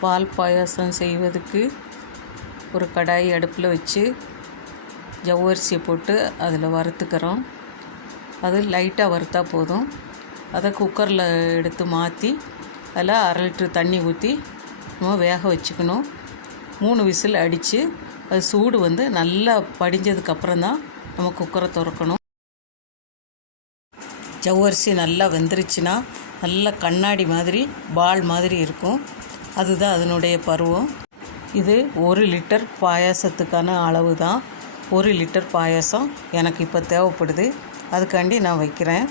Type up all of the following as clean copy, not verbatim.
பால் பாயாசம் செய்வதுக்கு ஒரு கடாய் அடுப்பில் வச்சு ஜவ்வரிசியை போட்டு அதில் வறுத்துக்கிறோம். அது லைட்டாக வறுத்தா போதும். அதை குக்கரில் எடுத்து மாற்றி அதில் 1/2 லிட்டர் தண்ணி ஊற்றி நம்ம வேக வச்சுக்கணும். 3 விசில் அடித்து அது சூடு நல்லா படிஞ்சதுக்கப்புறம் தான் நம்ம குக்கரை திறக்கணும். ஜவ்வரிசி நல்லா வெந்துருச்சுன்னா நல்லா கண்ணாடி மாதிரி பால் மாதிரி இருக்கும். அதுதான் அதனுடைய பருவம். இது 1 லிட்டர் பாயாசத்துக்கான அளவு தான். 1 லிட்டர் பாயாசம் எனக்கு இப்போ தேவைப்படுது. அதுக்காண்டி நான் வைக்கிறேன்.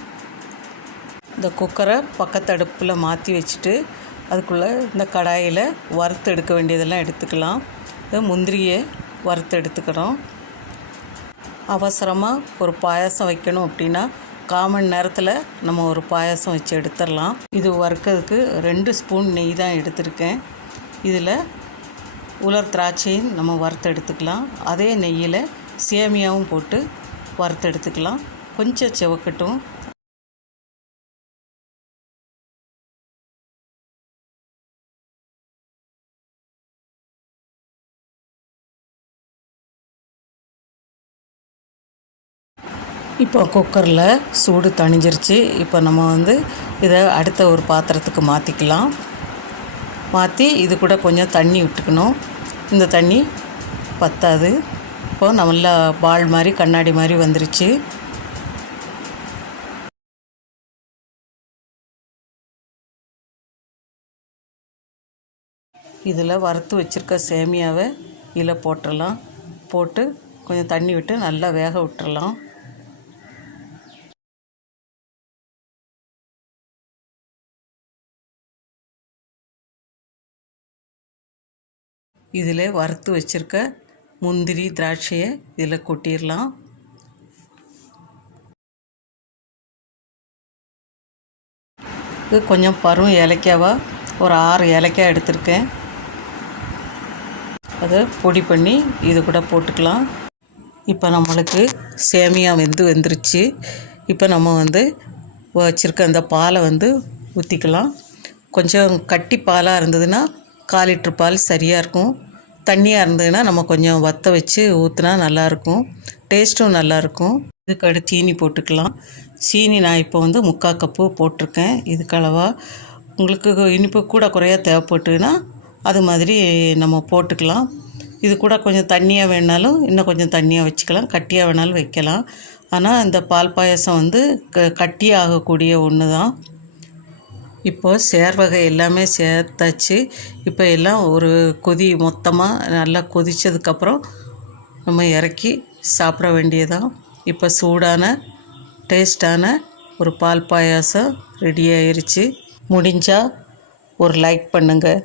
இந்த குக்கரை பக்கத்து அடுப்பில் மாற்றி வச்சுட்டு அதுக்குள்ளே இந்த கடாயில் வறுத்து எடுக்க வேண்டியதெல்லாம் எடுத்துக்கலாம். முந்திரியை வறுத்து எடுத்துக்கிறோம். அவசரமாக ஒரு பாயாசம் வைக்கணும் அப்படின்னா 1/4 மணி நேரத்தில் நம்ம ஒரு பாயாசம் வச்சு எடுத்துடலாம். இது வறுக்கிறதுக்கு 2 ஸ்பூன் நெய் தான் எடுத்திருக்கேன். இதில் உலர் திராட்சையும் நம்ம வறுத்து எடுத்துக்கலாம். அதே நெய்யில் சேமியாவும் போட்டு வறுத்து எடுத்துக்கலாம். கொஞ்சம் செவக்கட்டும். இப்போ குக்கரில் சூடு தணிஞ்சிருச்சு. இப்போ நம்ம இதை அடுத்த ஒரு பாத்திரத்துக்கு மாற்றிக்கலாம். மாற்றி இது கூட கொஞ்சம் தண்ணி விட்டுக்கணும். இந்த தண்ணி பத்தாது. இப்போ நல்லா பால் மாதிரி கண்ணாடி மாதிரி வந்துருச்சு. இதில் வறுத்து வச்சுருக்க சேமியாவை இதில் போட்டுடலாம். போட்டு கொஞ்சம் தண்ணி விட்டு நல்லா வேக விட்டுறலாம். இதில் வறுத்து வச்சுருக்க முந்திரி திராட்சையை இதில் கொட்டிடலாம். இது கொஞ்சம் பருவம் ஏலக்காவாக ஒரு 6 ஏலக்காய் எடுத்திருக்கேன். அதை பொடி பண்ணி இது கூட போட்டுக்கலாம். இப்போ நம்மளுக்கு சேமியா வெந்துருச்சு. இப்போ நம்ம வச்சுருக்க அந்த பாலை ஊற்றிக்கலாம். கொஞ்சம் கட்டி பாலாக இருந்ததுன்னா 1/4 லிட்டர் பால் சரியாக இருக்கும். தண்ணியாக இருந்ததுன்னா நம்ம கொஞ்சம் வற்ற வச்சு ஊற்றினா நல்லாயிருக்கும். டேஸ்ட்டும் நல்லாயிருக்கும். இதுக்கு அடுத்து சீனி போட்டுக்கலாம். சீனி நான் இப்போ 3/4 கப்பு போட்டிருக்கேன். இதுக்கு அளவாக உங்களுக்கு இனிப்பு கூட குறையாக தேவைப்பட்டுன்னா அது மாதிரி நம்ம போட்டுக்கலாம். இது கூட கொஞ்சம் தண்ணியாக வேணாலும் இன்னும் கொஞ்சம் தண்ணியாக வச்சுக்கலாம். கட்டியாக வேணாலும் வைக்கலாம். ஆனால் இந்த பால் பாயாசம் கட்டியாகக்கூடிய ஒன்று தான். இப்போது சேர்வகை எல்லாமே சேர்த்தாச்சு. இப்போ எல்லாம் ஒரு கொதி மொத்தமாக நல்லா கொதித்ததுக்கப்புறம் நம்ம இறக்கி சாப்பிட வேண்டியதான். இப்போ சூடான டேஸ்டான ஒரு பால் பாயாசம் ரெடி ஆயிருச்சு. முடிஞ்சால் ஒரு லைக் பண்ணுங்கள்.